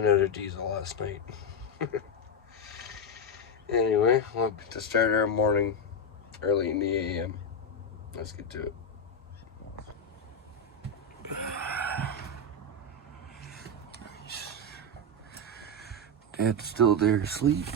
ran out of diesel last night. Anyway, we'll get to start our morning early in the AM. Let's get to it. Dad's still there asleep.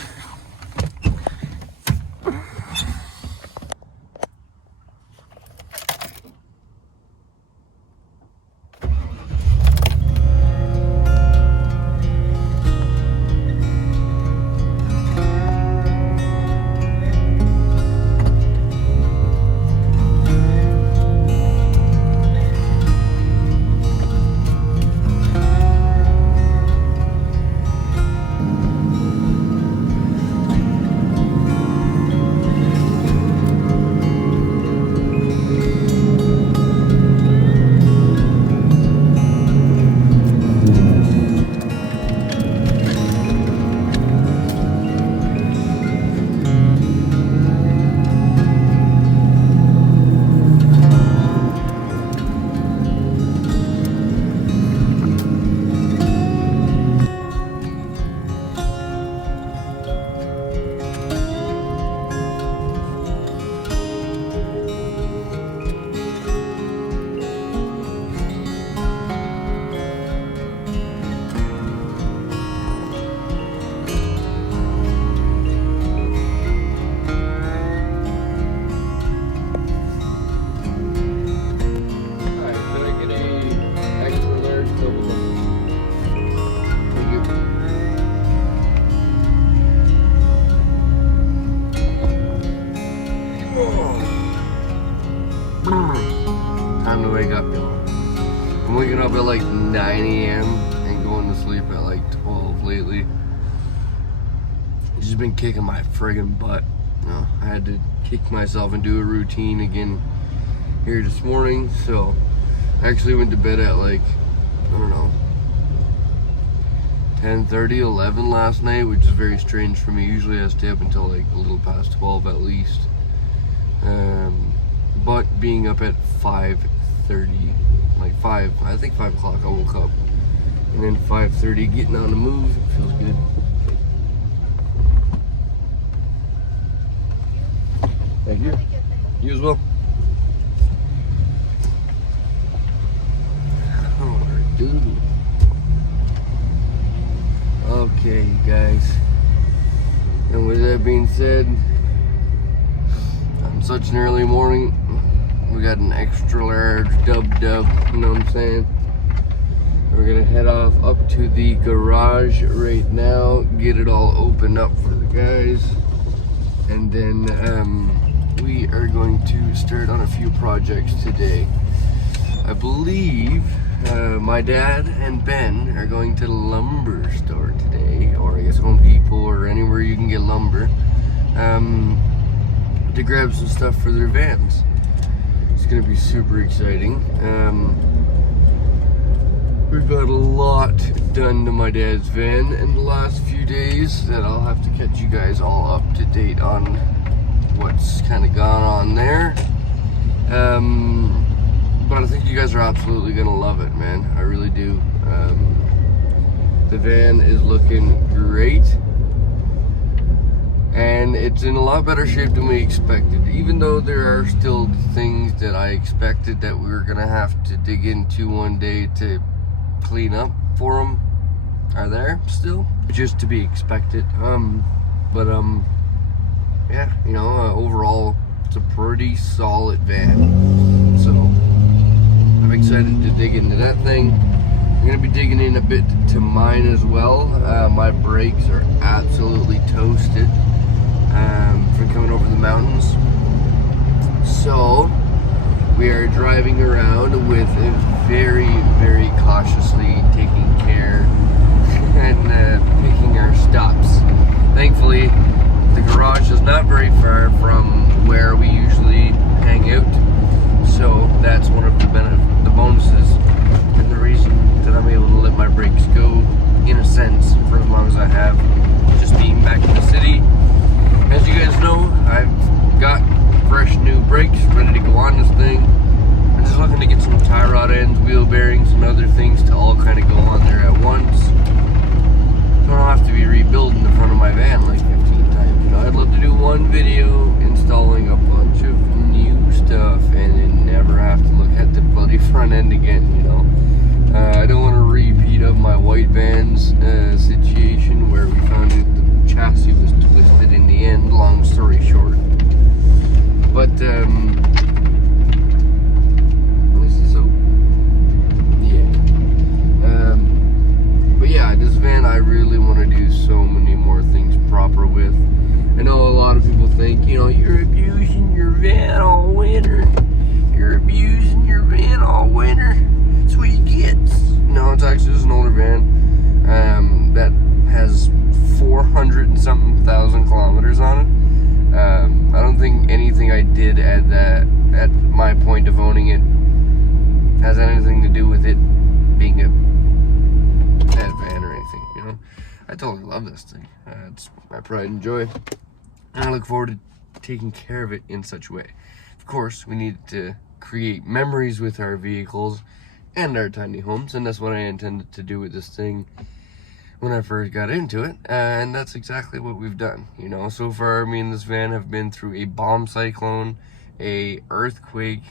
Time to wake up, y'all. I'm waking up at like 9 AM and going to sleep at like 12 lately. Just been kicking my friggin' butt. You know, I had to kick myself and do a routine again here this morning. So I actually went to bed at like, I don't know, 10:30, 11 last night, which is very strange for me. Usually I stay up until like a little past 12 at least. But being up at 5:30, like 5 o'clock I woke up. And then 5:30 getting on the move, it feels good. Thank you. You as well. Alright, dude. Okay, you guys. And with that being said, on such an early morning, we got an extra large dub, you know what I'm saying? We're gonna head off up to the garage right now, get it all opened up for the guys, and then we are going to start on a few projects today. I believe my dad and Ben are going to the lumber store today, or I guess Home Depot or anywhere you can get lumber, to grab some stuff for their vans. It's gonna be super exciting. We've got a lot done to my dad's van in the last few days that I'll have to catch you guys all up to date on what's kind of gone on there. But I think you guys are absolutely gonna love it, man. I really do. The van is looking great, and it's in a lot better shape than we expected, even though there are still things that I expected that we were gonna have to dig into one day to clean up for them are there still, just to be expected. Yeah, you know, overall it's a pretty solid van, so I'm excited to dig into that thing. I'm gonna be digging in a bit to mine as well. My brakes are absolutely toasted from coming over the mountains, so we are driving around with very, very cautiously taking care and picking our stops. Thankfully, the garage is not very far from where we usually hang out, so that's one of the bonuses and the reason that I'm able to let my brakes go, in a sense, for as long as I have, just being back in the city. As you guys know, I've got fresh new brakes ready to go on this thing. I'm just looking to get some tie rod ends, wheel bearings, and other things to all kind of go on there at once. But but yeah, this van I really want to do so many more things proper with. I know a lot of people think, you know, you're abusing your van all winter. You're abusing your van all winter. That's what you get. No, it's actually just an older van that has 400 and something thousand kilometers on it. I don't think anything I did at my point of owning it has anything to do with it being a bad van or anything, you know. I totally love this thing. It's my pride and joy, and I look forward to taking care of it in such a way. Of course, we need to create memories with our vehicles and our tiny homes, and that's what I intended to do with this thing when I first got into it, and that's exactly what we've done. You know, so far me and this van have been through a bomb cyclone, a earthquake,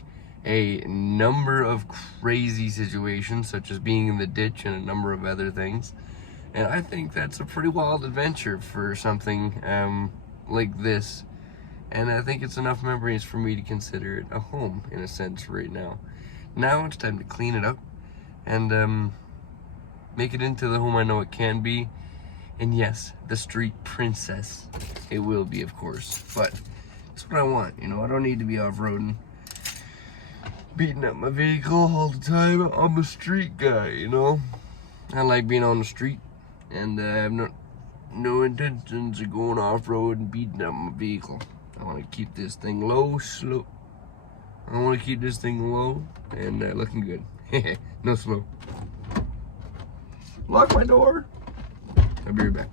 a number of crazy situations such as being in the ditch and a number of other things, and I think that's a pretty wild adventure for something like this, and I think it's enough memories for me to consider it a home in a sense right now. Now it's time to clean it up and make it into the home I know it can be. And yes, the street princess it will be, of course, but that's what I want. You know, I don't need to be off-roading, beating up my vehicle all the time. I'm a street guy, you know. I like being on the street, and I have no intentions of going off-road and beating up my vehicle. I want to keep this thing slow. I want to keep this thing low and looking good. No slow. Lock my door. I'll be right back.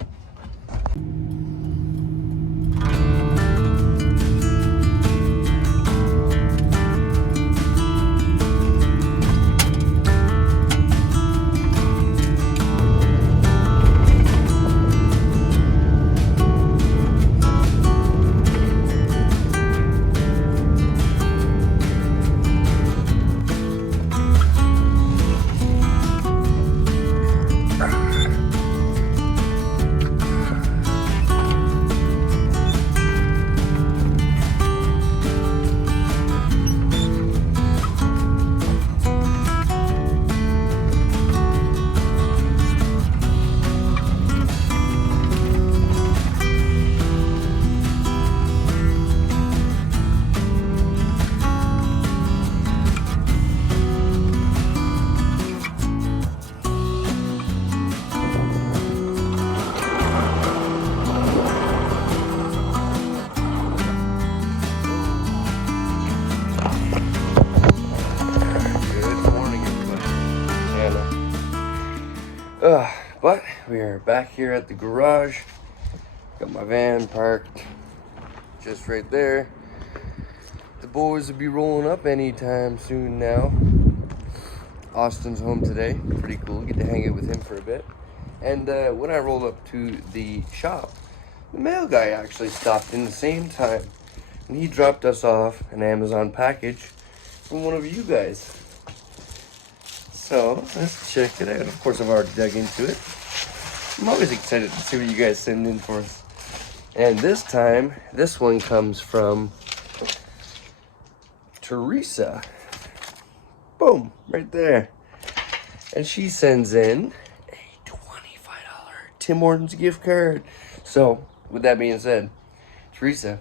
But we are back here at the garage. Got my van parked just right there. The boys will be rolling up anytime soon now. Austin's home today. Pretty cool. Get to hang out with him for a bit. And when I rolled up to the shop, the mail guy actually stopped in the same time. And he dropped us off an Amazon package from one of you guys. So let's check it out. Of course, I've already dug into it. I'm always excited to see what you guys send in for us. And this time, this one comes from Teresa. Boom, right there. And she sends in a $25 Tim Hortons gift card. So, with that being said, Teresa,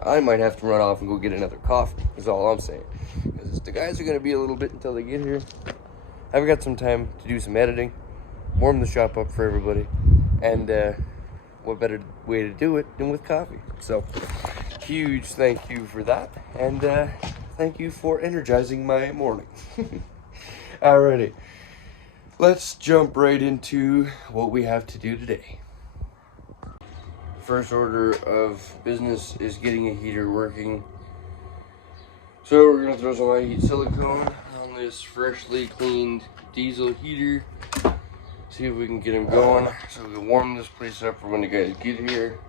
I might have to run off and go get another coffee, is all I'm saying. Because the guys are going to be a little bit until they get here. I've got some time to do some editing, warm the shop up for everybody, and what better way to do it than with coffee. So, huge thank you for that, and thank you for energizing my morning. Alrighty, let's jump right into what we have to do today. First order of business is getting a heater working. So we're going to throw some high heat silicone on this freshly cleaned diesel heater. See if we can get them going. So we can warm this place up for when the guys get here.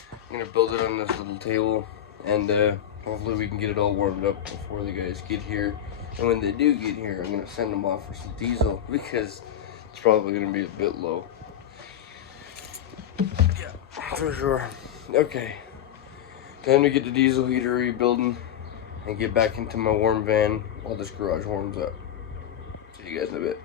I'm going to build it on this little table, and hopefully we can get it all warmed up before the guys get here. And when they do get here, I'm going to send them off for some diesel because it's probably going to be a bit low. Yeah, for sure. Okay. Time to get the diesel heater rebuilding and get back into my warm van while this garage warms up. See you guys in a bit.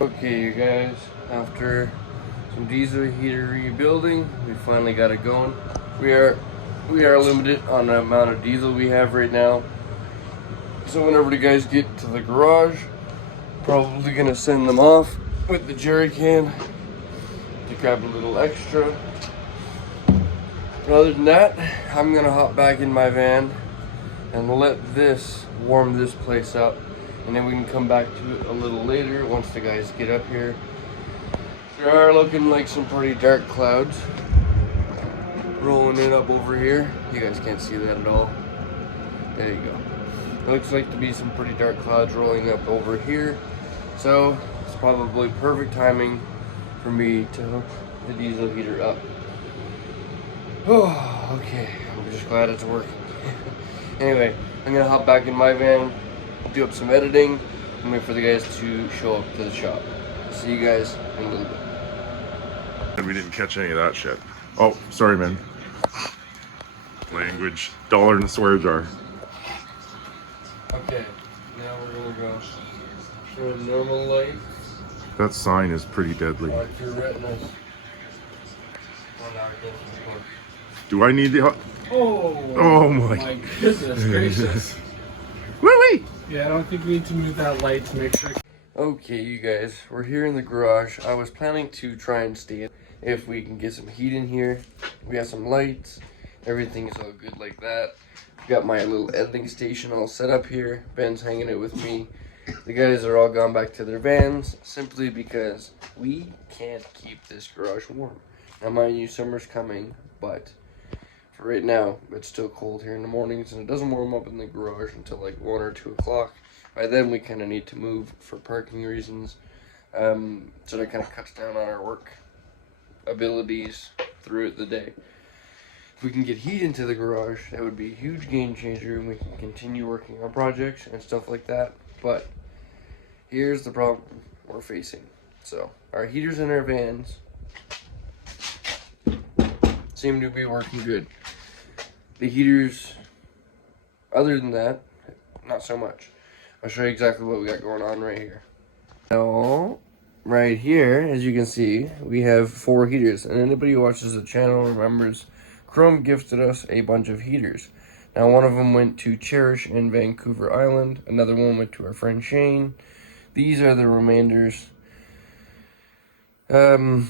Okay, you guys, after some diesel heater rebuilding, we finally got it going. We are limited on the amount of diesel we have right now. So whenever the guys get to the garage, probably gonna send them off with the jerry can to grab a little extra. But other than that, I'm gonna hop back in my van and let this warm this place up. And then we can come back to it a little later once the guys get up here. There are looking like some pretty dark clouds rolling in up over here. You guys can't see that at all. There you go. It looks like to be some pretty dark clouds rolling up over here. So it's probably perfect timing for me to hook the diesel heater up. Oh, okay. I'm just glad it's working. Anyway, I'm gonna hop back in my van, do up some editing, and wait for the guys to show up to the shop. See you guys in a little bit. And we didn't catch any of that shit. Oh, sorry, man. Language. Dollar in the swear jar. Okay, now we're gonna go to a normal light. That sign is pretty deadly. Watch your retinas. Oh, now we're getting Do I need the... Oh my goodness gracious. Woo-wee! Yeah, I don't think we need to move that light to make sure. Okay, you guys, we're here in the garage. I was planning to try and stay if we can get some heat in here. We got some lights. Everything is all good like that. Got my little editing station all set up here. Ben's hanging out with me. The guys are all gone back to their vans simply because we can't keep this garage warm. Now, mind you, summer's coming, but for right now, it's still cold here in the mornings, and it doesn't warm up in the garage until like 1 or 2 o'clock. By then, we kind of need to move for parking reasons. So that kind of cuts down on our work abilities throughout the day. If we can get heat into the garage, that would be a huge game changer, and we can continue working on projects and stuff like that. But here's the problem we're facing. So our heaters in our vans seem to be working good. The heaters, other than that, not so much. I'll show you exactly what we got going on right here. Now, right here, as you can see, we have 4 heaters. And anybody who watches the channel remembers Chrome gifted us a bunch of heaters. Now, one of them went to Cherish in Vancouver Island. Another one went to our friend Shane. These are the remainders. And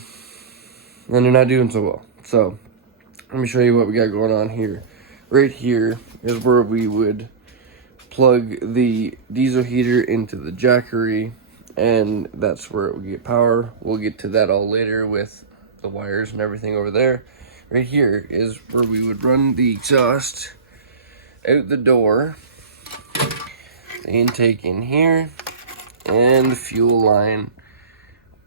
they're not doing so well. So, let me show you what we got going on here. Right here is where we would plug the diesel heater into the jackery, and that's where it would get power. We'll get to that all later with the wires and everything over there. Right here is where we would run the exhaust out the door, the intake in here, and the fuel line,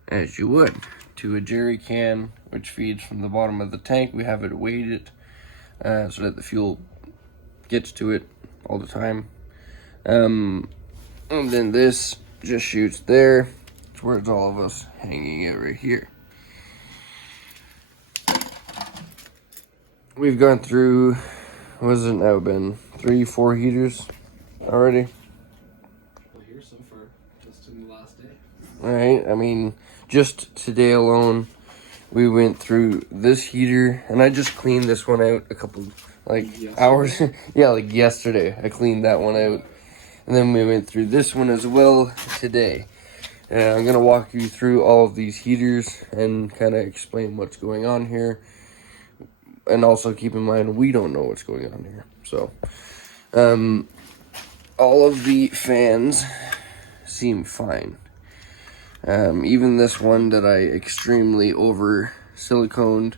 as you would, to a jerry can, which feeds from the bottom of the tank. We have it weighted so that the fuel gets to it all the time. And then this just shoots there. It's where it's all of us hanging it right here. We've gone through, what has it now been, 3-4 heaters already? Well, here's so far, just in the last day. Right, I mean, just today alone, we went through this heater, and I just cleaned this one out a couple, hours. Yeah, like yesterday, I cleaned that one out. And then we went through this one as well today. And I'm going to walk you through all of these heaters and kind of explain what's going on here. And also keep in mind, we don't know what's going on here. So, all of the fans seem fine. Even this one that I extremely over siliconed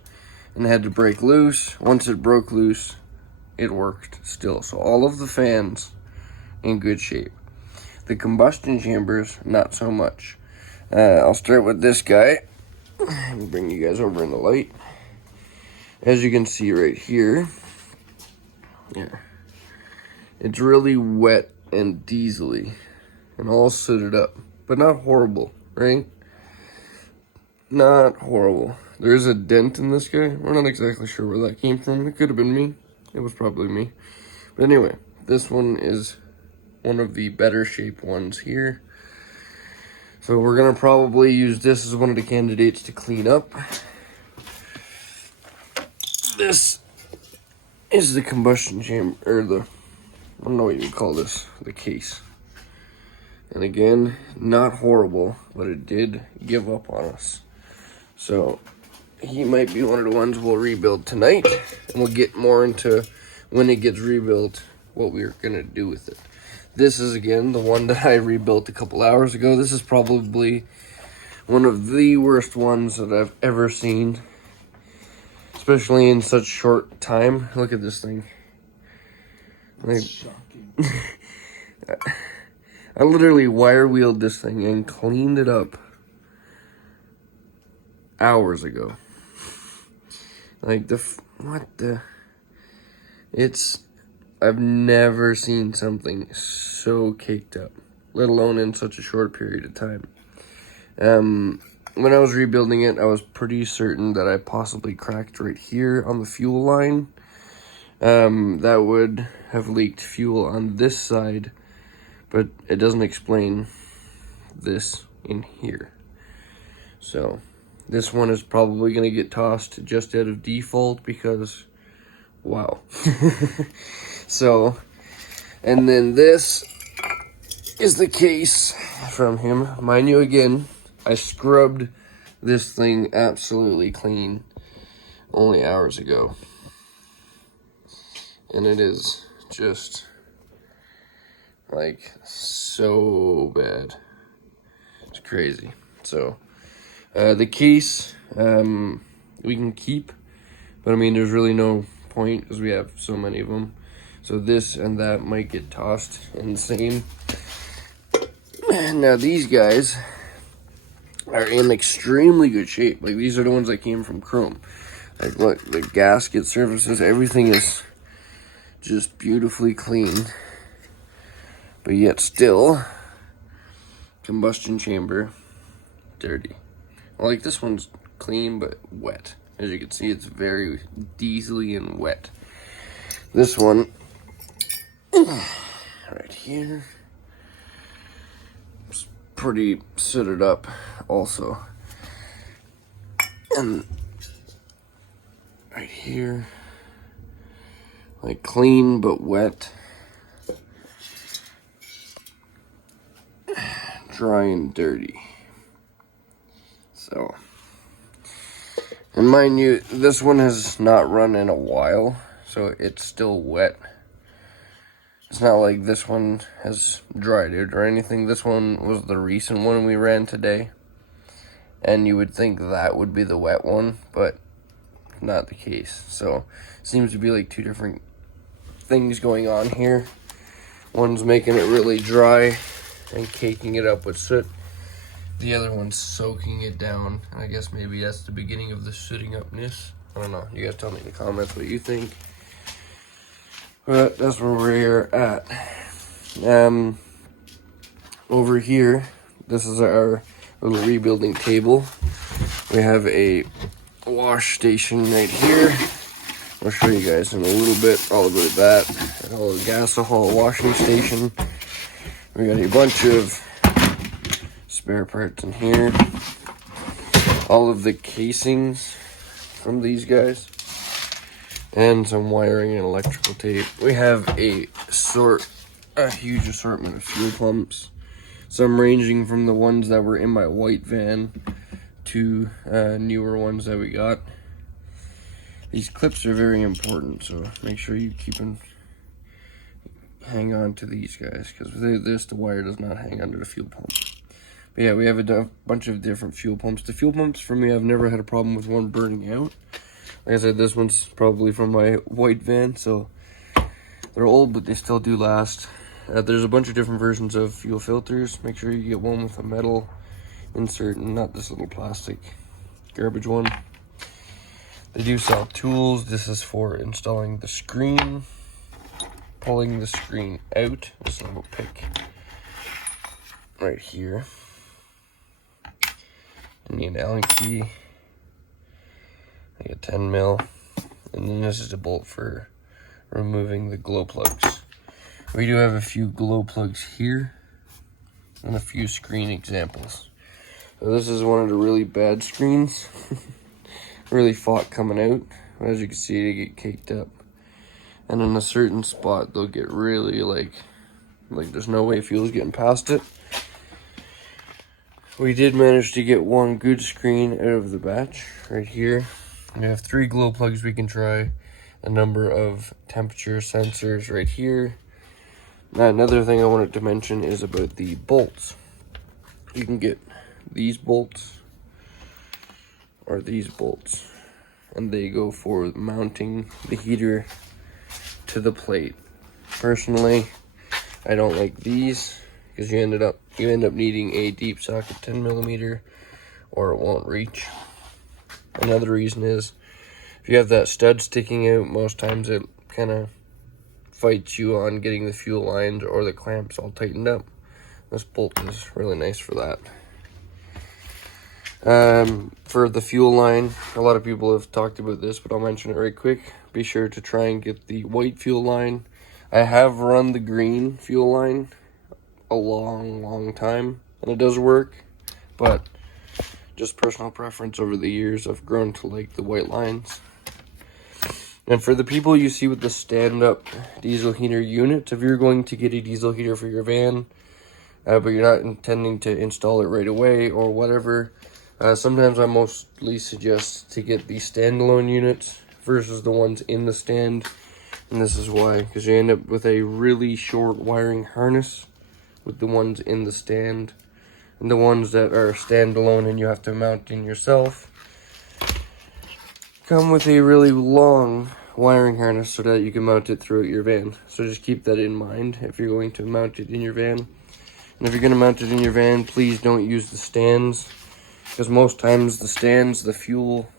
and had to break loose. Once it broke loose, it worked still. So all of the fans in good shape. The combustion chambers, not so much. I'll start with this guy. Let me bring you guys over in the light. As you can see right here, yeah, it's really wet and diesely and all sooted up, but not horrible, right? Not horrible. There is a dent in this guy. We're not exactly sure where that came from. It could have been me. It was probably me. But anyway, this one is one of the better shaped ones here. So we're gonna probably use this as one of the candidates to clean up. This is the combustion chamber, or the, I don't know what you call this, the case. And again, not horrible, but it did give up on us. So he might be one of the ones we'll rebuild tonight, and we'll get more into when it gets rebuilt, what we're gonna do with it. This is again the one that I rebuilt a couple hours ago. This is probably one of the worst ones that I've ever seen, especially in such short time. Look at this thing. Like, Shocking. I literally wire wheeled this thing and cleaned it up hours ago. Like I've never seen something so caked up, let alone in such a short period of time. When I was rebuilding it, I was pretty certain that I possibly cracked right here on the fuel line. That would have leaked fuel on this side, but it doesn't explain this in here. So this one is probably going to get tossed just out of default because, wow. So, and then this is the case from him. Mind you, again, I scrubbed this thing absolutely clean only hours ago. And it is just like so bad. It's crazy. So, the case, we can keep, but I mean, there's really no point because we have so many of them. So this and that might get tossed in the same. Now these guys are in extremely good shape. Like, these are the ones that came from Chrome. Like, look, the gasket surfaces, everything is just beautifully clean. But yet still, combustion chamber, dirty. Like, this one's clean but wet. As you can see, it's very diesely and wet. This one, right here, it's pretty sooted up also. And right here, like clean but wet. Dry and dirty. So, and mind you, this one has not run in a while, so it's still wet. It's not like this one has dried out or anything. This one was the recent one we ran today, and you would think that would be the wet one, but not the case. So, seems to be like two different things going on here. One's making it really dry and caking it up with soot. The other one's soaking it down. I guess maybe that's the beginning of the sooting upness. I don't know. You guys tell me in the comments what you think. But that's where we're at. Over here, this is our little rebuilding table. We have a wash station right here. I'll show you guys in a little bit all about that. A little gasohol washing station. We got a bunch of spare parts in here. All of the casings from these guys. And some wiring and electrical tape. We have a huge assortment of fuel pumps. Some ranging from the ones that were in my white van to newer ones that we got. These clips are very important, so make sure you hang on to these guys, because with this, the wire does not hang under the fuel pump. But yeah, we have a bunch of different fuel pumps. The fuel pumps, for me, I've never had a problem with one burning out. Like I said, this one's probably from my white van, so they're old, but they still do last. There's a bunch of different versions of fuel filters. Make sure you get one with a metal insert and not this little plastic garbage one. They do sell tools. This is for installing the screen, pulling the screen out. This little pick right here. You need an Allen key, like a 10 mil, and then this is a bolt for removing the glow plugs. We do have a few glow plugs here and a few screen examples. So this is one of the really bad screens. Really fought coming out. As you can see, they get caked up. And in a certain spot, they'll get really like there's no way fuel's getting past it. We did manage to get one good screen out of the batch right here. We have 3 glow plugs we can try. A number of temperature sensors right here. Now, another thing I wanted to mention is about the bolts. You can get these bolts or these bolts, and they go for mounting the heater to the plate. Personally, I don't like these because you end up needing a deep socket 10 millimeter or it won't reach. Another reason is if you have that stud sticking out, most times it kind of fights you on getting the fuel lines or the clamps all tightened up. This bolt is really nice for that. For the fuel line, a lot of people have talked about this, but I'll mention it right quick. Be sure to try and get the white fuel line. I have run the green fuel line a long time, and it does work, but just personal preference over the years, I've grown to like the white lines. And for the people you see with the stand-up diesel heater unit, if you're going to get a diesel heater for your van, but you're not intending to install it right away or whatever, sometimes I mostly suggest to get the standalone units versus the ones in the stand. And this is why, because you end up with a really short wiring harness with the ones in the stand. And the ones that are standalone and you have to mount in yourself come with a really long wiring harness so that you can mount it throughout your van. So just keep that in mind if you're going to mount it in your van. And if you're going to mount it in your van, please don't use the stands, because most times the stands, the fuel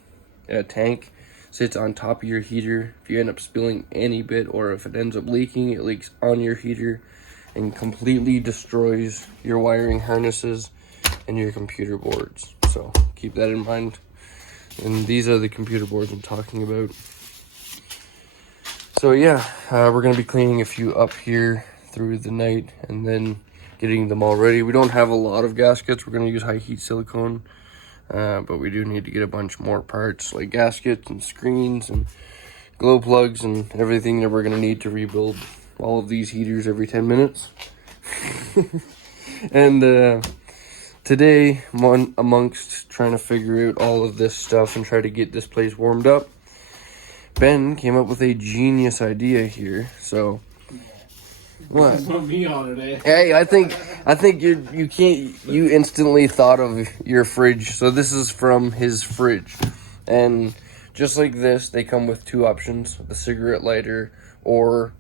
tank sits on top of your heater. If you end up spilling any bit, or if it ends up leaking, it leaks on your heater and completely destroys your wiring harnesses and your computer boards. So keep that in mind. And these are the computer boards I'm talking about. So yeah, we're going to be cleaning a few up here through the night and then getting them all ready. We don't have a lot of gaskets. We're going to use high heat silicone, but we do need to get a bunch more parts like gaskets and screens and glow plugs and everything that we're going to need to rebuild all of these heaters every 10 minutes. And today, amongst trying to figure out all of this stuff and try to get this place warmed up, Ben came up with a genius idea here. So, what? Put me on it, eh? Hey, I think you instantly thought of your fridge. So this is from his fridge, and just like this, they come with 2 options: the cigarette lighter or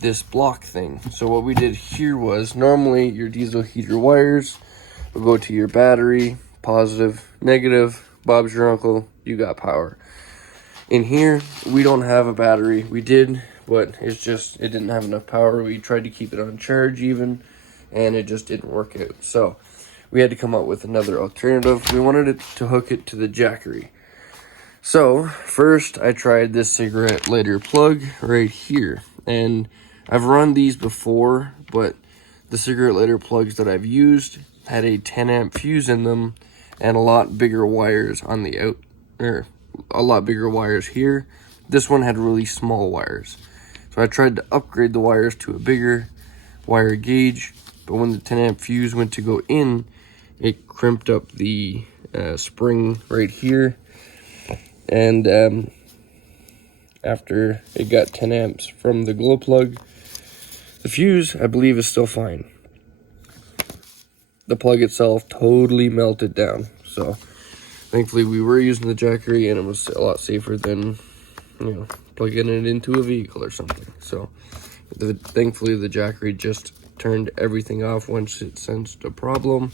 this block thing. So what we did here was, normally your diesel heater wires will go to your battery, positive, negative, Bob's your uncle, you got power. In here, we don't have a battery. We did, but it didn't have enough power. We tried to keep it on charge even, and it just didn't work out. So we had to come up with another alternative. We wanted it to hook it to the jackery. So first I tried this cigarette lighter plug right here, and I've run these before, but the cigarette lighter plugs that I've used had a 10 amp fuse in them and a lot bigger wires on the a lot bigger wires here. This one had really small wires. So I tried to upgrade the wires to a bigger wire gauge, but when the 10 amp fuse went to go in, it crimped up the spring right here. And after it got 10 amps from the glow plug, The fuse, I believe, is still fine. The plug itself totally melted down. So thankfully we were using the Jackery, and it was a lot safer than, you know, plugging it into a vehicle or something. So thankfully the Jackery just turned everything off once it sensed a problem.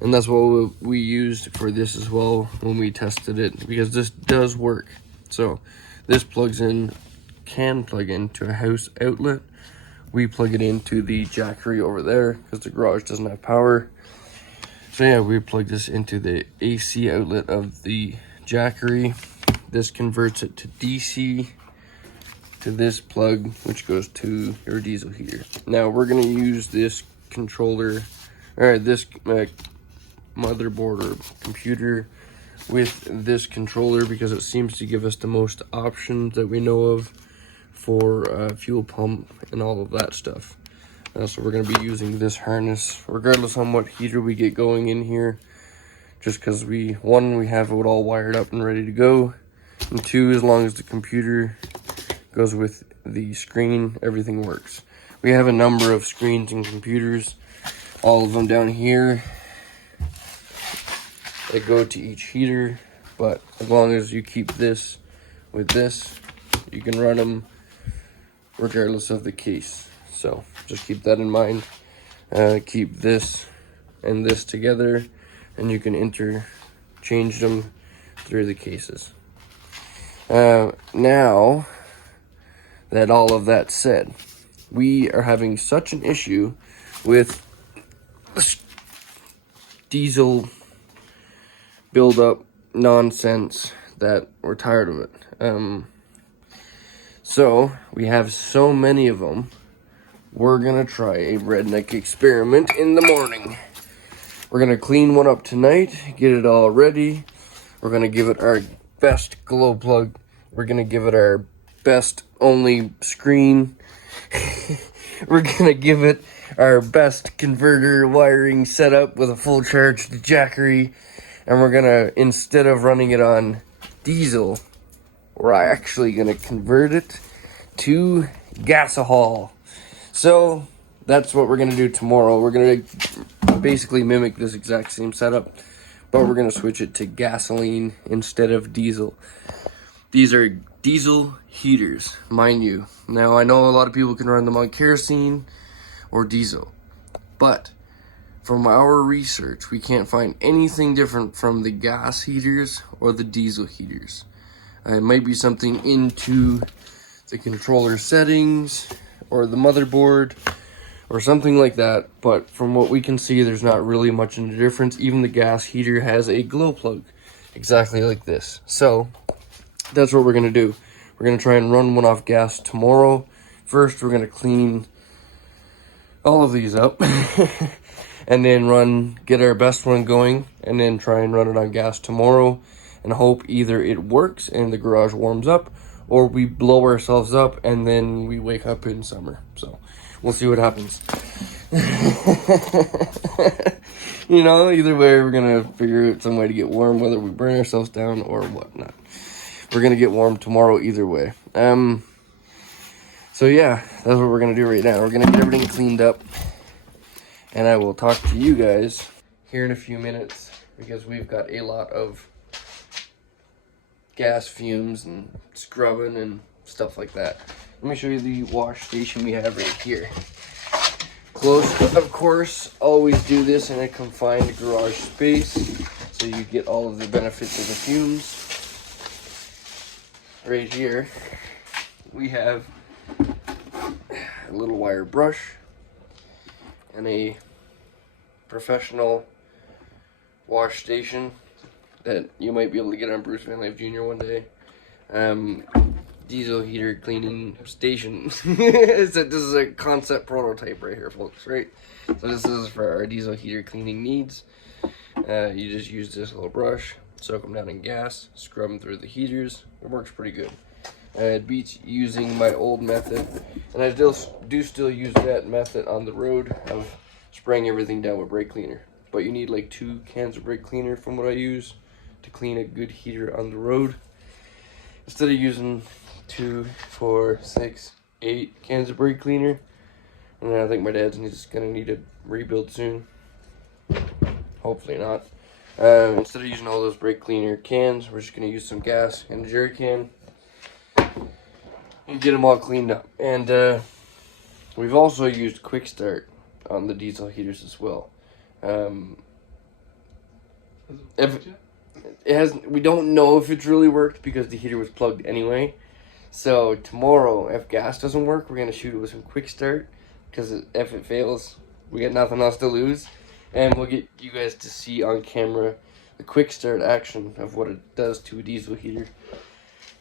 And that's what we used for this as well when we tested it, because this does work. So this can plug into a house outlet. We plug it into the Jackery over there because the garage doesn't have power. So yeah, we plug this into the AC outlet of the Jackery. This converts it to DC to this plug, which goes to your diesel heater. Now we're gonna use this controller, or this motherboard or computer with this controller, because it seems to give us the most options that we know of for fuel pump and all of that stuff. So we're going to be using this harness regardless on what heater we get going in here, just because we have it all wired up and ready to go, and two, as long as the computer goes with the screen, everything works. We have a number of screens and computers, all of them down here that go to each heater, but as long as you keep this with this, you can run them regardless of the case. So just keep that in mind. Keep this and this together, and you can interchange them through the cases. Now that all of that said, we are having such an issue with diesel build-up nonsense that we're tired of it. So we have so many of them, we're gonna try a redneck experiment in the morning. We're gonna clean one up tonight, get it all ready. We're gonna give it our best glow plug. We're gonna give it our best only screen. We're gonna give it our best converter wiring setup with a full charge Jackery. And we're gonna, instead of running it on diesel, we're actually gonna convert it to gasohol. So that's what we're gonna do tomorrow. We're gonna basically mimic this exact same setup, but we're gonna switch it to gasoline instead of diesel. These are diesel heaters, mind you. Now I know a lot of people can run them on kerosene or diesel, but from our research, we can't find anything different from the gas heaters or the diesel heaters. It might be something into the controller settings or the motherboard or something like that, but from what we can see, there's not really much in the difference. Even the gas heater has a glow plug, exactly like this. So that's what we're gonna do. We're gonna try and run one off gas tomorrow. First, we're gonna clean all of these up and then get our best one going, and then try and run it on gas tomorrow, and hope either it works and the garage warms up, or we blow ourselves up and then we wake up in summer. So we'll see what happens. You know, either way, we're gonna figure out some way to get warm, whether we burn ourselves down or whatnot. We're gonna get warm tomorrow either way. So yeah, that's what we're gonna do right now. We're gonna get everything cleaned up, and I will talk to you guys here in a few minutes, because we've got a lot of gas fumes and scrubbing and stuff like that. Let me show you the wash station we have right here. Close, of course, always do this in a confined garage space, so you get all of the benefits of the fumes. Right here, we have a little wire brush and a professional wash station that you might be able to get on Bruce VanLife Jr. one day. Diesel heater cleaning station. This is a concept prototype right here, folks, right? So this is for our diesel heater cleaning needs. You just use this little brush, soak them down in gas, scrub them through the heaters. It works pretty good. It beats using my old method, and I do still use that method on the road of spraying everything down with brake cleaner. But you need like 2 cans of brake cleaner from what I use to clean a good heater on the road, instead of using 2, 4, 6, 8 cans of brake cleaner. And I think my dad's just gonna need a rebuild soon. Hopefully not. Instead of using all those brake cleaner cans, we're just gonna use some gas in a jerry can and get them all cleaned up. And we've also used quick start on the diesel heaters as well. We don't know if it's really worked because the heater was plugged anyway. So tomorrow, if gas doesn't work, we're gonna shoot it with some quick start, because if it fails, we got nothing else to lose, and we'll get you guys to see on camera the quick start action of what it does to a diesel heater.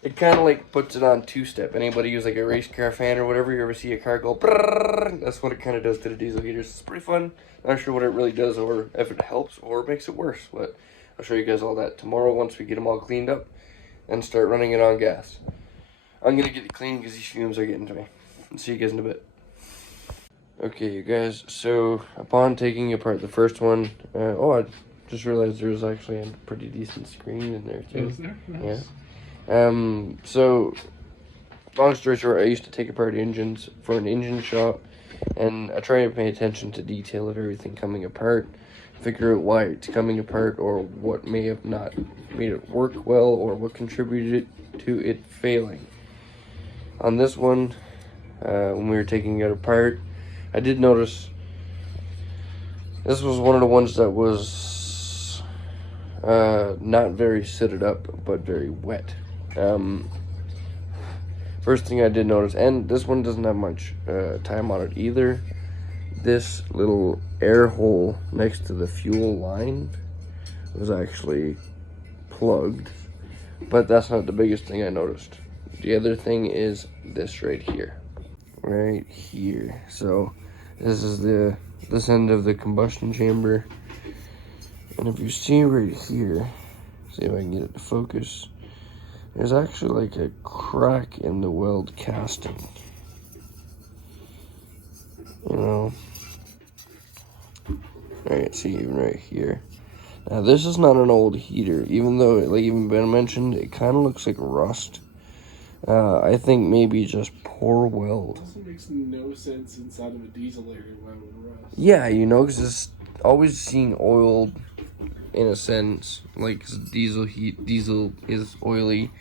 It kind of like puts it on two-step. Anybody use like a race car fan or whatever, you ever see a car go brrrr, that's what it kind of does to the diesel heaters. It's pretty fun. Not sure what it really does or if it helps or makes it worse, but I'll show you guys all that tomorrow once we get them all cleaned up and start running it on gas. I'm gonna get it clean because these fumes are getting to me. I'll see you guys in a bit. Okay, you guys, so upon taking apart the first one, I just realized there was actually a pretty decent screen in there too. Is there? Nice. Yeah. So long story short, I used to take apart engines for an engine shop, and I try to pay attention to detail of everything coming apart, figure out why it's coming apart or what may have not made it work well or what contributed to it failing. On this one, when we were taking it apart, I did notice this was one of the ones that was not very sitted up, but very wet. First thing I did notice, and this one doesn't have much time on it either, this little air hole next to the fuel line was actually plugged, but that's not the biggest thing I noticed. The other thing is this right here. Right here. So this is this end of the combustion chamber. And if you see right here, see if I can get it to focus, there's actually like a crack in the weld casting. You know? Alright, see even right here. Now this is not an old heater, even though, like even Ben mentioned, it kind of looks like rust. I think maybe just poor weld. It also makes no sense inside of a diesel area why it would rust. Yeah, you know, because it's always seen oiled in a sense. Like, 'cause diesel is oily.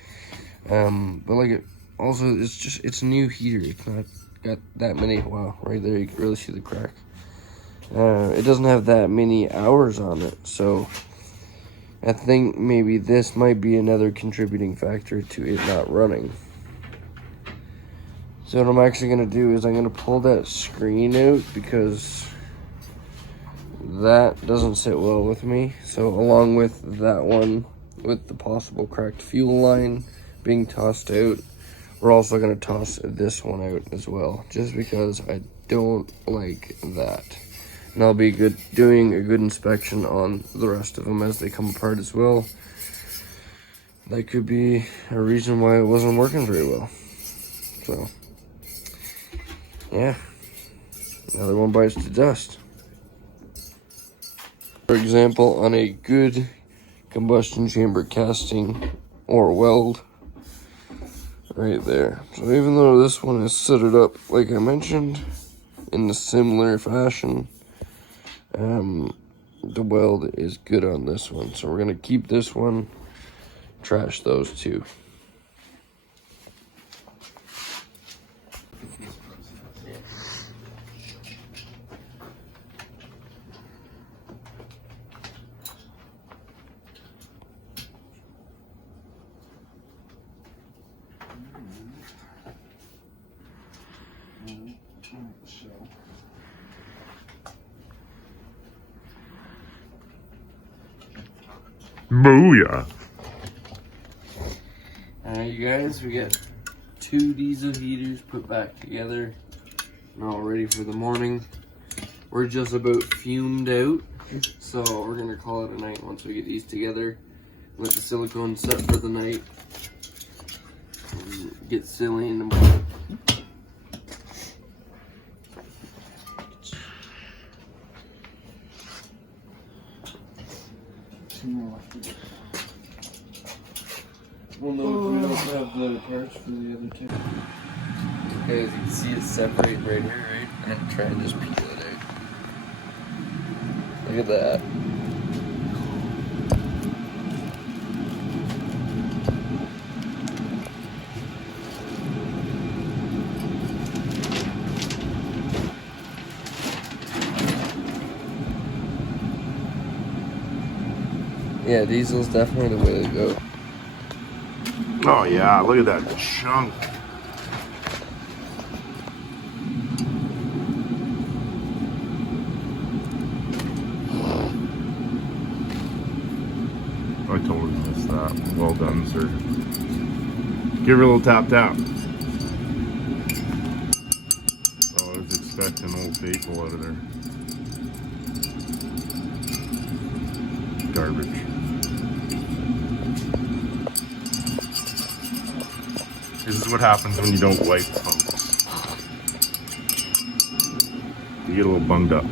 But like it also, it's a new heater. It's not got that many. Wow, right there you can really see the crack. It doesn't have that many hours on it, so I think maybe this might be another contributing factor to it not running. So what I'm actually going to do is I'm going to pull that screen out because that doesn't sit well with me. So along with that one, with the possible cracked fuel line being tossed out, we're also going to toss this one out as well, just because I don't like that. And I'll be doing a good inspection on the rest of them as they come apart as well. That could be a reason why it wasn't working very well. So, yeah, another one bites the dust. For example, on a good combustion chamber casting or weld, right there. So even though this one is sitted up, like I mentioned, in a similar fashion, the weld is good on this one. So we're gonna keep this one, trash those two. Booyah! You guys, we got 2 diesel heaters put back together, all ready for the morning. We're just about fumed out, so we're gonna call it a night once we get these together. Let the silicone set for the night, and get silly in the morning. We'll know if we don't have the parts for the other two. Okay, as you can see, it's separating right here, right? and try and just peel it out. Look at that. Yeah, diesel's definitely the way to go. Oh yeah, look at that chunk. I totally missed that. Well done, sir. Give her a little tap tap. Oh, I was expecting Old Faithful out of there. Garbage. This is what happens when you don't wipe, folks. You get a little bunged up.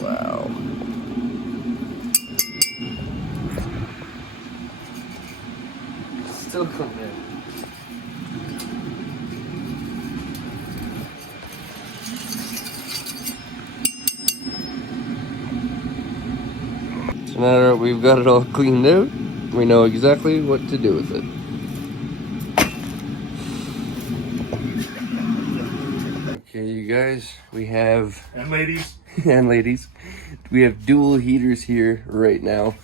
Wow. Still coming in. So now that we've got it all cleaned out, we know exactly what to do with it. Okay, you guys, we have... And ladies. and ladies, we have dual heaters here right now.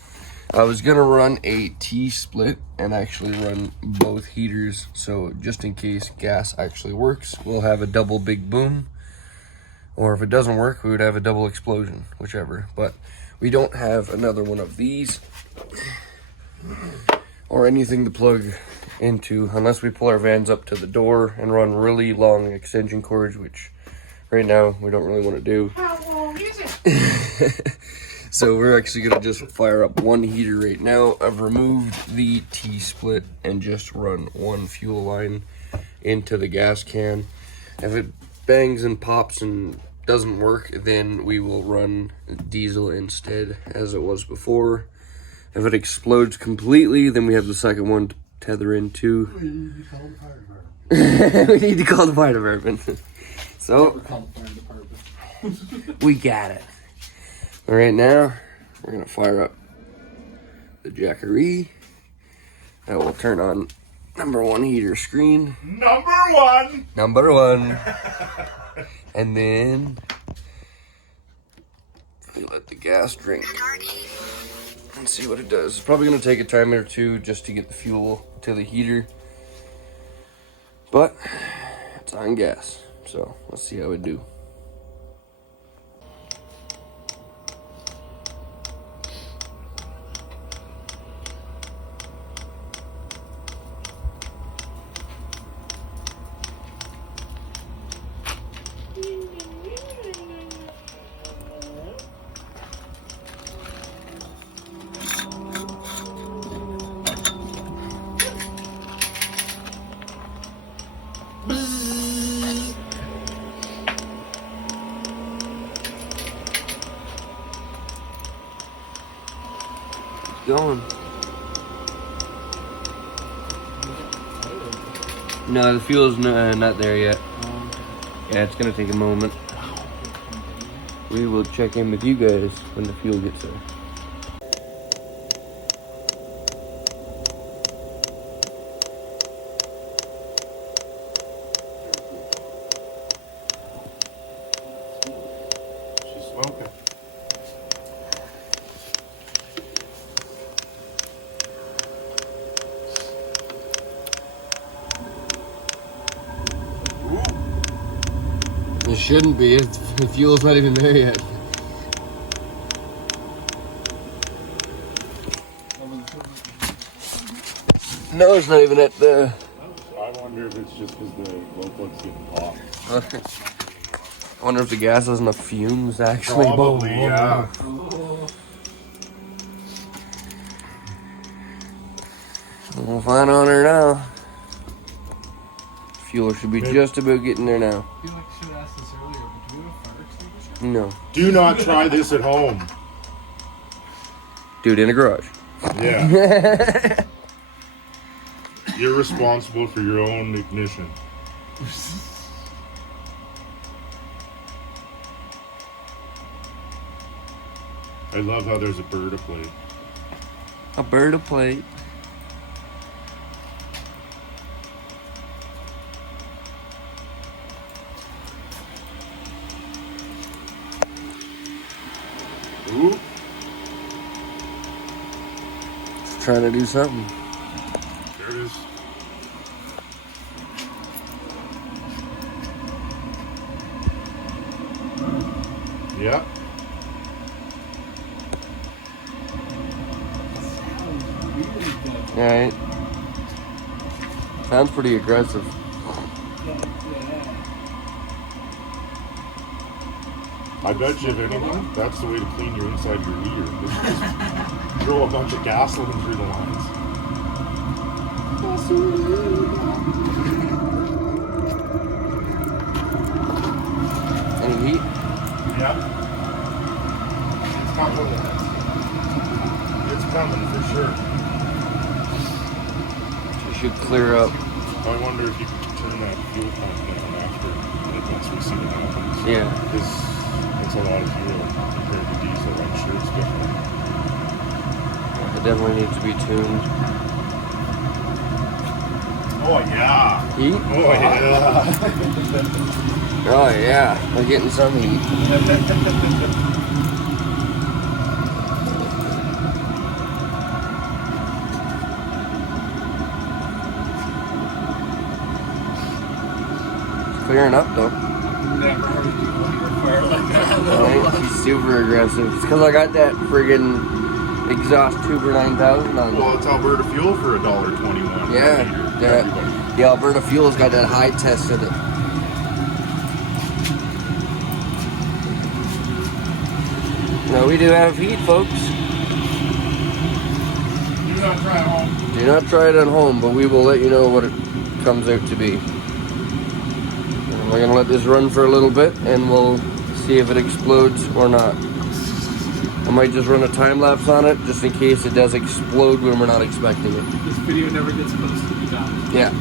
I was gonna run a T-split and actually run both heaters, so just in case gas actually works, we'll have a double big boom. Or if it doesn't work, we would have a double explosion, whichever. But we don't have another one of these or anything to plug into unless we pull our vans up to the door and run really long extension cords, which right now we don't really want to do. How long is it? So we're actually gonna just fire up one heater right now. I've removed the T-split and just run one fuel line into the gas can. If it bangs and pops and doesn't work, then we will run diesel instead as it was before. If it explodes completely, then we have the second one to tether into. We need to call the fire department. We need to call the fire department. So Never call the fire department. we got it. All right, now we're gonna fire up the Jackery. That will turn on number one heater screen. Number one. And then we let the gas drain and see what it does. It's probably gonna take a time or two just to get the fuel to the heater, but it's on gas, so let's see how it do. Going. No, the fuel's not there yet. Yeah, it's gonna take a moment. We will check in with you guys when the fuel gets there. She's smoking. It shouldn't be. The fuel's not even there yet. No, it's not even at the... I wonder if it's just because the glow plug's getting hot. I wonder if the gas has enough fumes to actually... Probably, yeah. We'll find on her now. Fuel should be just about getting there now. I feel like I should have asked this earlier, but do we have a fire extinguisher? No. Do not try this at home. Do it in a garage. Yeah. You're responsible for your own ignition. I love how there's a bird of plate. A bird of plate. Ooh. Just trying to do something. There it is. Yeah. Alright. Sounds pretty aggressive. I bet you if anything, that's the way to clean your inside of your heater. Just throw a bunch of gasoline through the lines. Any heat? Yeah. It's coming for sure. You should clear up. I wonder if you could turn that fuel pump down after, like, once we see what happens. Yeah. Because it's a lot of fuel compared to diesel. I'm sure it's different. It definitely needs to be tuned. Oh, yeah. Heat? Oh, yeah. Oh yeah, we're getting some heat. It's clearing up though. Never heard you go your fire like that. Right? He's super aggressive. It's because I got that friggin' exhaust tuber 9000 on. Well, it's Alberta fuel for $1.21. Yeah, the Alberta Fuel's got that high test in it. No, we do have heat, folks. Do not try at home. Do not try it at home, but we will let you know what it comes out to be. And we're gonna let this run for a little bit, and we'll see if it explodes or not. I might just run a time lapse on it, just in case it does explode when we're not expecting it. This video never gets posted. You got it. Yeah.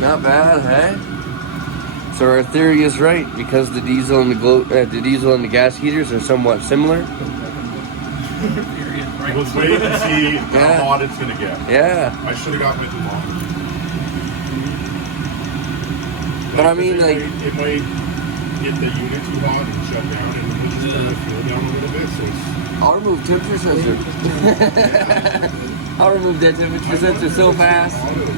Not bad, hey? So our theory is right, because the diesel and the diesel and the gas heaters are somewhat similar. Let's wait and see how hot it's gonna get. Yeah. I should have gotten it longer. But I mean, like, it might get the unit too hot and shut down, and we'll just turn the fuel down a little bit. So I'll remove temperature sensor. I'll remove that temperature sensor so fast. Like, it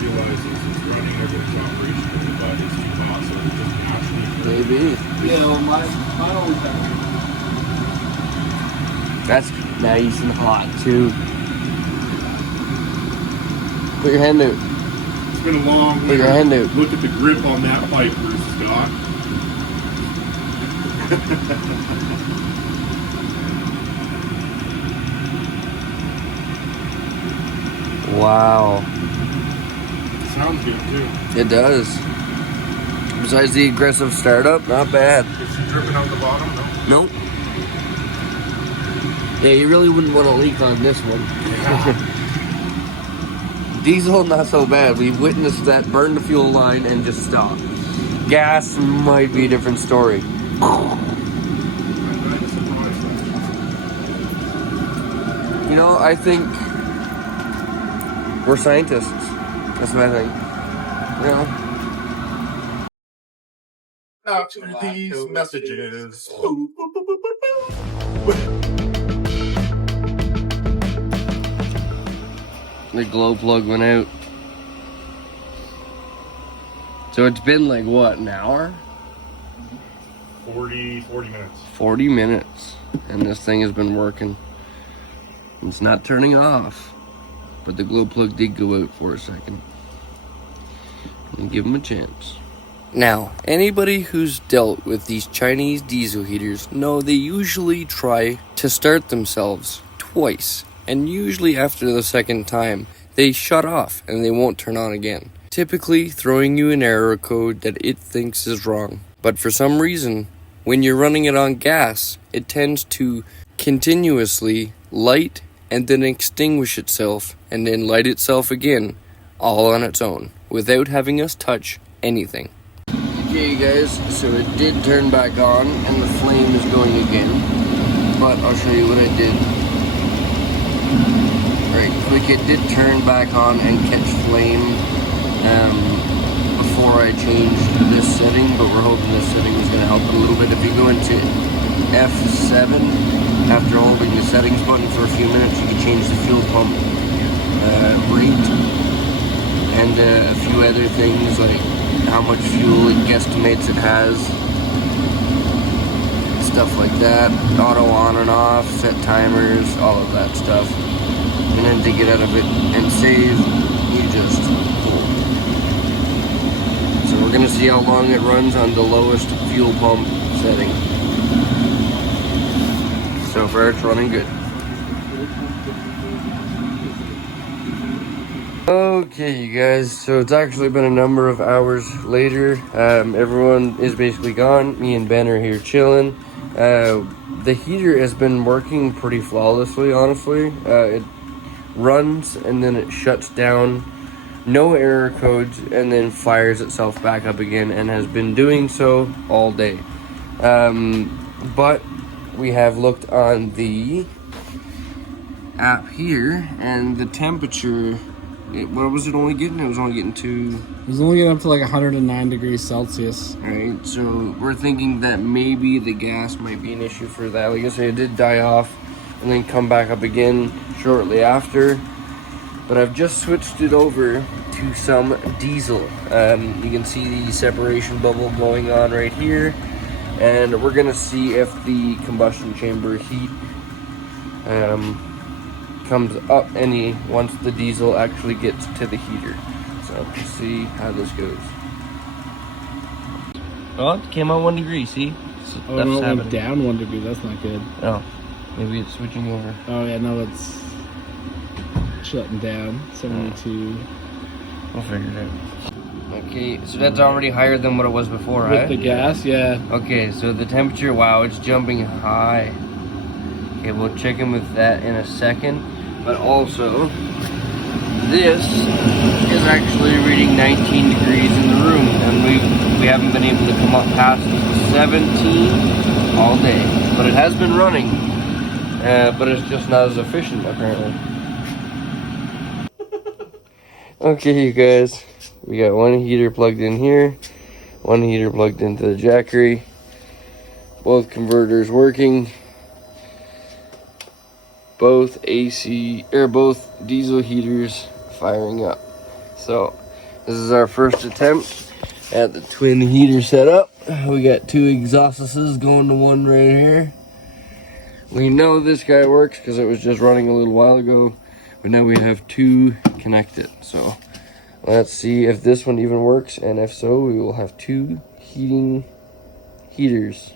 realizes it's running, everything's operational, but it's too hot, so it just naturally. Maybe. Yeah, well, mine always happens. That's nice and hot too. Put your hand out. It's been a long Put your hand out. Look at the grip on that pipe, Bruce Scott. Wow. Sounds good too. It does. Besides the aggressive startup, not bad. Is she dripping out the bottom? No. Nope. Yeah, you really wouldn't want to leak on this one. Diesel, not so bad. We've witnessed that burn the fuel line and just stop. Gas might be a different story. You know, I think we're scientists. That's what I think. You know? After these messages. The glow plug went out. So it's been like what, an hour? 40 minutes. 40 minutes. And this thing has been working. It's not turning off. But the glow plug did go out for a second. And give him a chance. Now, anybody who's dealt with these Chinese diesel heaters know they usually try to start themselves twice. And usually after the second time, they shut off and they won't turn on again. typically throwing you an error code that it thinks is wrong. But for some reason, when you're running it on gas, it tends to continuously light and then extinguish itself and then light itself again, all on its own, without having us touch anything. Okay guys, so it did turn back on and the flame is going again, but I'll show you what I did. Right quick, it did turn back on and catch flame before I changed this setting, but we're hoping this setting is going to help it a little bit. If you go into F7, after holding the settings button for a few minutes, you can change the fuel pump rate and a few other things like how much fuel it guesstimates it has, stuff like that. Auto on and off, set timers, all of that stuff. And then to get out of it and save, you just pull. So we're gonna see how long it runs on the lowest fuel pump setting. So far it's running good. Okay you guys, so it's actually been a number of hours later. Everyone is basically gone. Me and Ben are here chilling. The heater has been working pretty flawlessly, honestly. It runs and then it shuts down, no error codes, and then fires itself back up again, and has been doing so all day. But we have looked on the app here, and the temperature, what was it only getting? It was only getting to... It was only getting up to like 109 degrees Celsius. Alright, so we're thinking that maybe the gas might be an issue for that. Like I said, it did die off and then come back up again shortly after. But I've just switched it over to some diesel. You can see the separation bubble going on right here. And we're gonna see if the combustion chamber heat comes up any once the diesel actually gets to the heater. So let's see how this goes. Oh, it came out 1 degree, see? So Oh no, it went down 1 degree, that's not good. Oh, maybe it's switching over. Oh yeah, no, it's shutting down, 72. We'll figure it out. Okay, so that's already higher than what it was before, right? With the gas, yeah. Okay, so the temperature, wow, it's jumping high. Okay, we'll check in with that in a second. But also, this is actually reading 19 degrees in the room, and we haven't been able to come up past 17 all day. But it has been running, but it's just not as efficient apparently. Okay, you guys, we got one heater plugged in here, one heater plugged into the Jackery, both converters working. Both both diesel heaters firing up. So this is our first attempt at the twin heater setup. We got two exhaustuses going to one right here. We know this guy works because it was just running a little while ago, but now we have two connected. So let's see if this one even works, and if so, we will have two heaters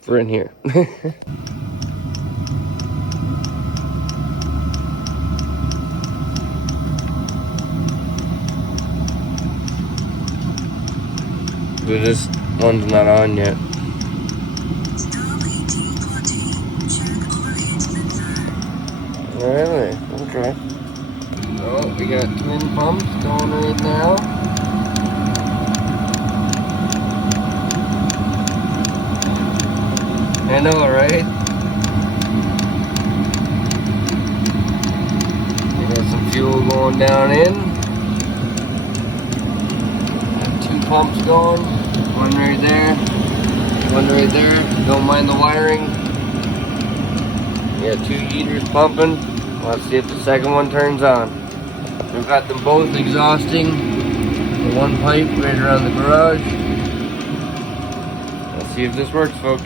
for in here. But this one's not on yet. Really? Okay. So we got twin pumps going right now. I know, right? We got some fuel going down in. Pumps going, one right there, one right there. Don't mind the wiring. We got two heaters pumping. Let's see if the second one turns on. We've got them both exhausting the one pipe right around the garage. Let's see if this works, folks.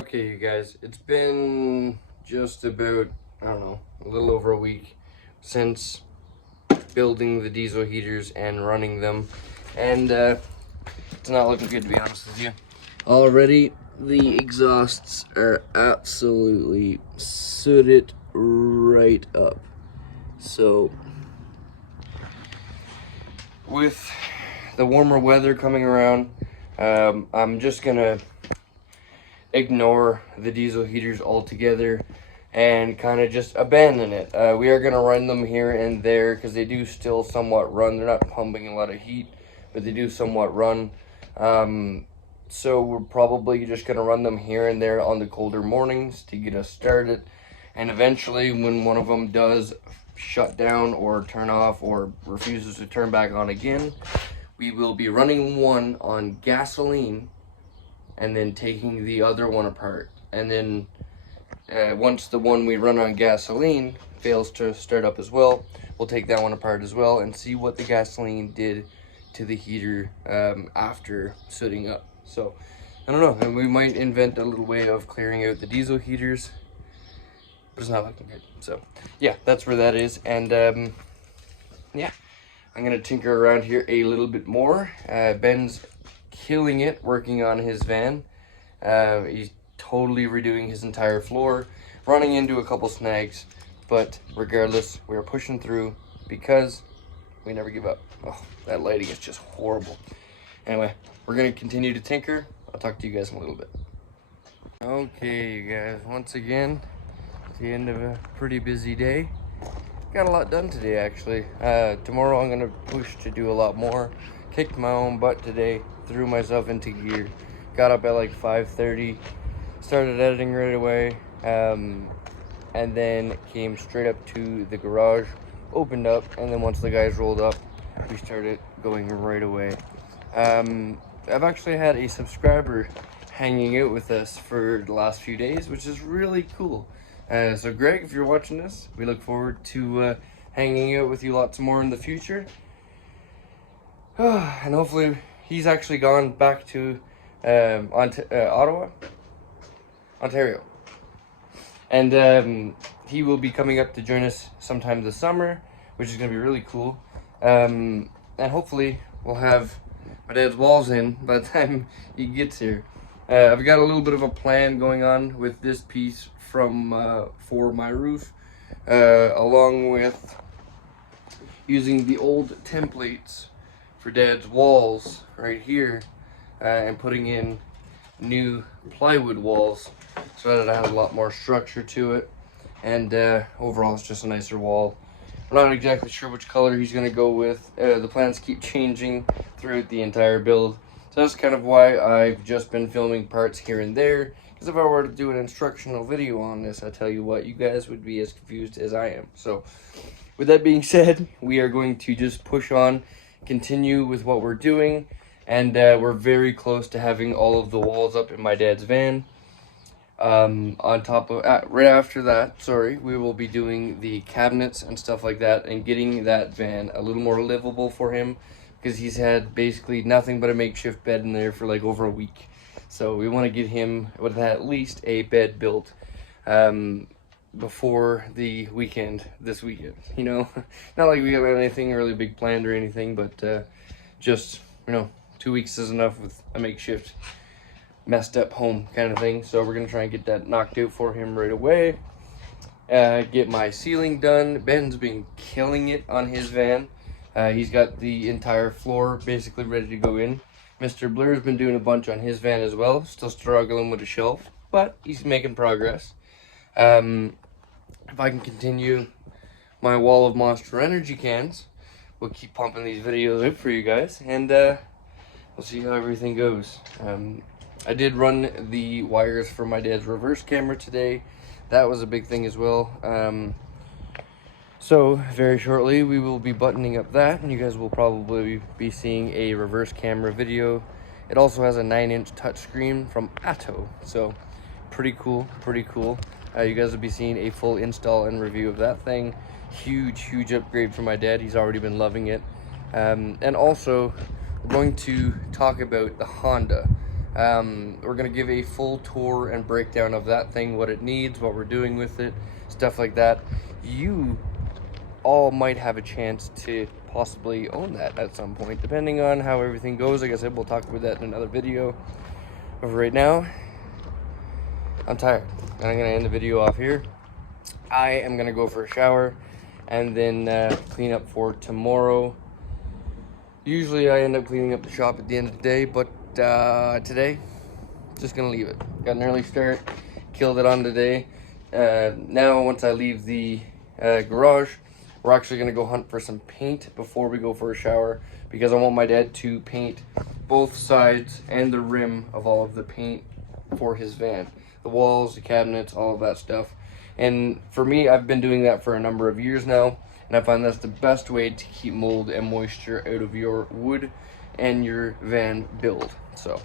Okay, you guys, it's been just about, I don't know, a little over a week since building the diesel heaters and running them, and it's not looking good, to be honest with you. Already the exhausts are absolutely sooted right up. So with the warmer weather coming around, I'm just gonna ignore the diesel heaters altogether and kind of just abandon it. We are gonna run them here and there because they do still somewhat run. They're not pumping a lot of heat, but they do somewhat run. So we're probably just gonna run them here and there on the colder mornings to get us started. And eventually when one of them does shut down or turn off or refuses to turn back on again, we will be running one on gasoline and then taking the other one apart. And then once the one we run on gasoline fails to start up as well, we'll take that one apart as well and see what the gasoline did to the heater after sitting up. So I don't know, and we might invent a little way of clearing out the diesel heaters, but it's not looking good. So yeah, that's where that is. And yeah, I'm gonna tinker around here a little bit more. Ben's killing it working on his van. He's totally redoing his entire floor, running into a couple snags, but regardless, we're pushing through because we never give up. Oh, that lighting is just horrible. Anyway, we're gonna continue to tinker. I'll talk to you guys in a little bit. Okay, you guys, once again, it's the end of a pretty busy day. Got a lot done today, actually. Tomorrow I'm gonna push to do a lot more. Kicked my own butt today, threw myself into gear. Got up at like 5:30, started editing right away, and then came straight up to the garage, opened up, and then once the guys rolled up, we started going right away. I've actually had a subscriber hanging out with us for the last few days, which is really cool. So Greg, if you're watching this, we look forward to hanging out with you lots more in the future. And hopefully he's actually gone back to Ottawa, Ontario. And he will be coming up to join us sometime this summer, which is going to be really cool. And hopefully we'll have my dad's walls in by the time he gets here. I've got a little bit of a plan going on with this piece from for my roof, along with using the old templates for dad's walls right here, and putting in new plywood walls so that it has a lot more structure to it, and overall it's just a nicer wall. I'm not exactly sure which color he's going to go with. The plans keep changing throughout the entire build, so that's kind of why I've just been filming parts here and there, because if I were to do an instructional video on this, I tell you what, you guys would be as confused as I am. So with that being said, we are going to just push on, continue with what we're doing, and we're very close to having all of the walls up in my dad's van. On top of right after that, sorry, we will be doing the cabinets and stuff like that and getting that van a little more livable for him, because he's had basically nothing but a makeshift bed in there for like over a week. So we want to get him with at least a bed built before the weekend, this weekend, you know. Not like we have anything really big planned or anything, but just, you know, 2 weeks is enough with a makeshift messed up home kind of thing. So we're gonna try and get that knocked out for him right away. Get my ceiling done. Ben's been killing it on his van. He's got the entire floor basically ready to go in. Mr. Blair's been doing a bunch on his van as well, still struggling with the shelf, but he's making progress. If I can continue my wall of Monster Energy cans, we'll keep pumping these videos out for you guys, and we'll see how everything goes. I did run the wires for my dad's reverse camera today. That was a big thing as well. So very shortly we will be buttoning up that, and you guys will probably be seeing a reverse camera video. It also has a 9-inch touchscreen from AUXBEAM, so pretty cool, pretty cool. You guys will be seeing a full install and review of that thing. Huge upgrade for my dad. He's already been loving it. And also we're going to talk about the Honda. We're going to give a full tour and breakdown of that thing, what it needs, what we're doing with it, stuff like that. You all might have a chance to possibly own that at some point, depending on how everything goes. Like I said, we'll talk about that in another video. But right now, I'm tired, and I'm going to end the video off here. I am going to go for a shower and then clean up for tomorrow. Usually I end up cleaning up the shop at the end of the day, but today, just gonna leave it. Got an early start, killed it on today. Now once I leave the garage, we're actually gonna go hunt for some paint before we go for a shower, because I want my dad to paint both sides and the rim of all of the paint for his van. The walls, the cabinets, all of that stuff. And for me, I've been doing that for a number of years now, and I find that's the best way to keep mold and moisture out of your wood and your van build. So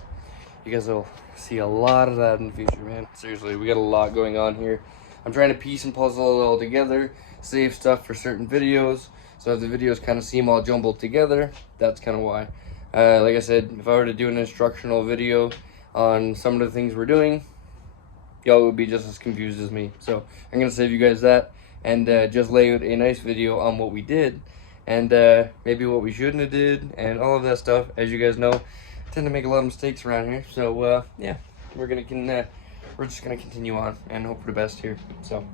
you guys will see a lot of that in the future, man. Seriously, we got a lot going on here. I'm trying to piece and puzzle it all together, save stuff for certain videos. So if the videos kind of seem all jumbled together, that's kind of why. Like I said, if I were to do an instructional video on some of the things we're doing, y'all would be just as confused as me. So I'm gonna save you guys that and just lay out a nice video on what we did and maybe what we shouldn't have did and all of that stuff. As you guys know, I tend to make a lot of mistakes around here. So yeah, we're just gonna continue on and hope for the best here. So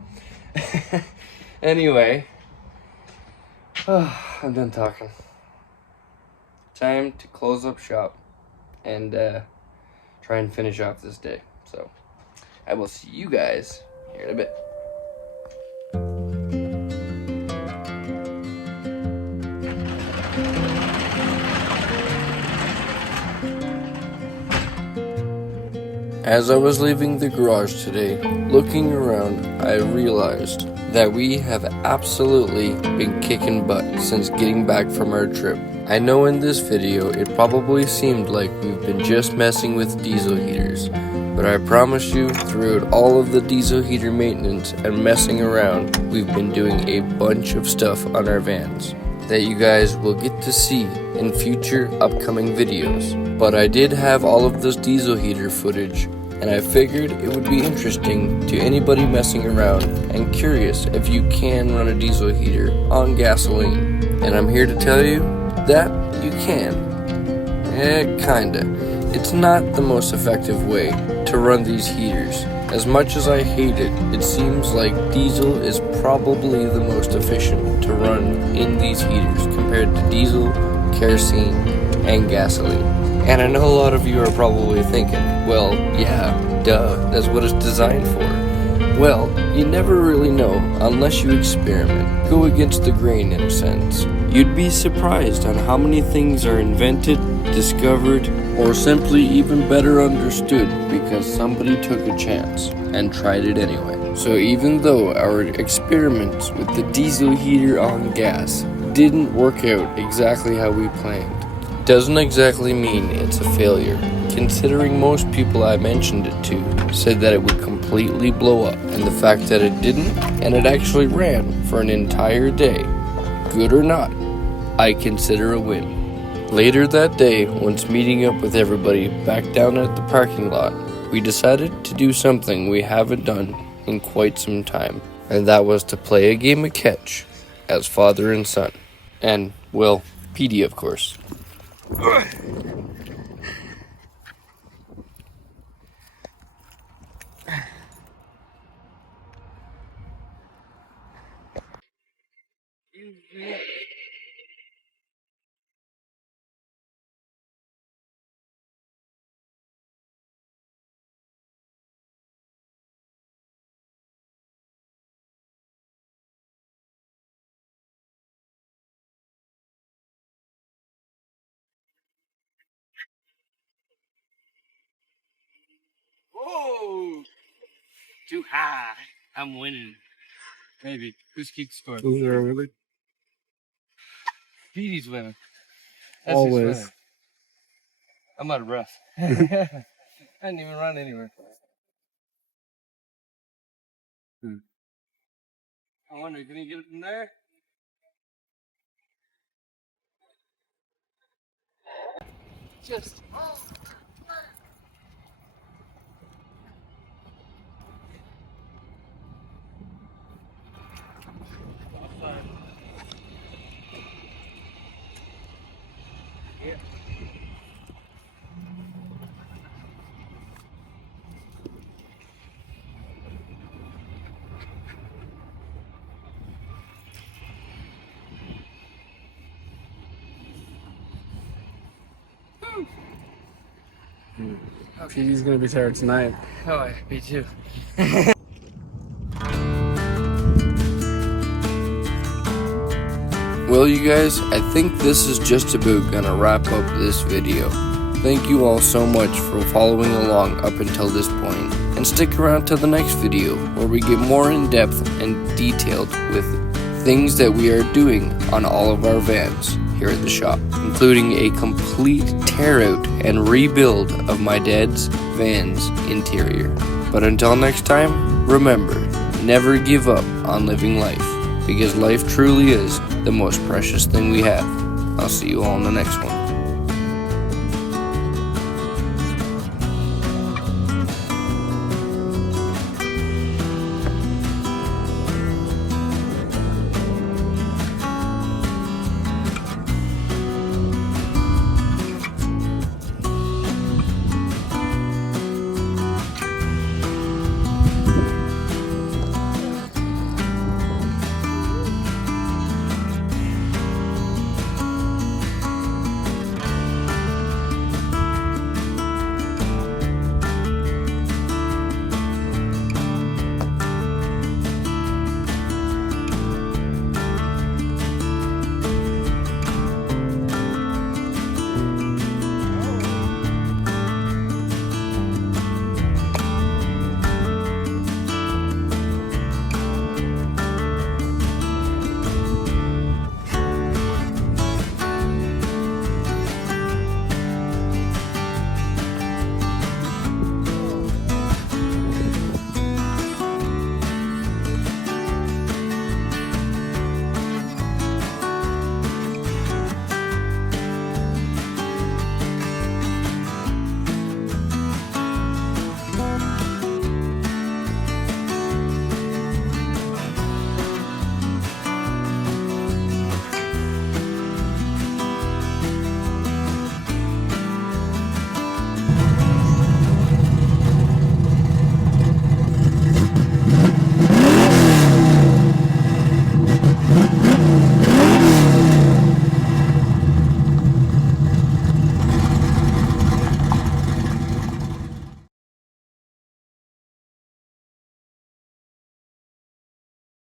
anyway, I'm done talking. Time to close up shop and try and finish off this day. So I will see you guys here in a bit. As I was leaving the garage today, looking around, I realized that we have absolutely been kicking butt since getting back from our trip. I know in this video it probably seemed like we've been just messing with diesel heaters, but I promise you, throughout all of the diesel heater maintenance and messing around, we've been doing a bunch of stuff on our vans that you guys will get to see in future upcoming videos. But I did have all of this diesel heater footage, and I figured it would be interesting to anybody messing around and curious if you can run a diesel heater on gasoline. And I'm here to tell you that you can. Kinda. It's not the most effective way to run these heaters. As much as I hate it, it seems like diesel is probably the most efficient to run in these heaters compared to diesel, kerosene, and gasoline. And I know a lot of you are probably thinking, well, yeah, duh, that's what it's designed for. Well, you never really know unless you experiment. Go against the grain in a sense. You'd be surprised on how many things are invented, discovered, or simply even better understood because somebody took a chance and tried it anyway. So even though our experiments with the diesel heater on gas didn't work out exactly how we planned, doesn't exactly mean it's a failure, considering most people I mentioned it to said that it would completely blow up, and the fact that it didn't, and it actually ran for an entire day, good or not, I consider a win. Later that day, once meeting up with everybody back down at the parking lot, we decided to do something we haven't done in quite some time, and that was to play a game of catch as father and son. And, well, PD of course. Whoa! Too high. I'm winning. Maybe. Who's keep score? Is there really? Petey's winning. That's who's Always. winning. I'm out of breath. I didn't even run anywhere. I wonder, can you get it from there? Just. He's gonna be tired tonight. Oh, yeah, me too. Well, you guys, I think this is just about gonna wrap up this video. Thank you all so much for following along up until this point, and stick around to the next video where we get more in depth and detailed with things that we are doing on all of our vans here at the shop, including a complete tear out and rebuild of my dad's van's interior. But until next time, remember, never give up on living life, because life truly is the most precious thing we have. I'll see you all in the next one.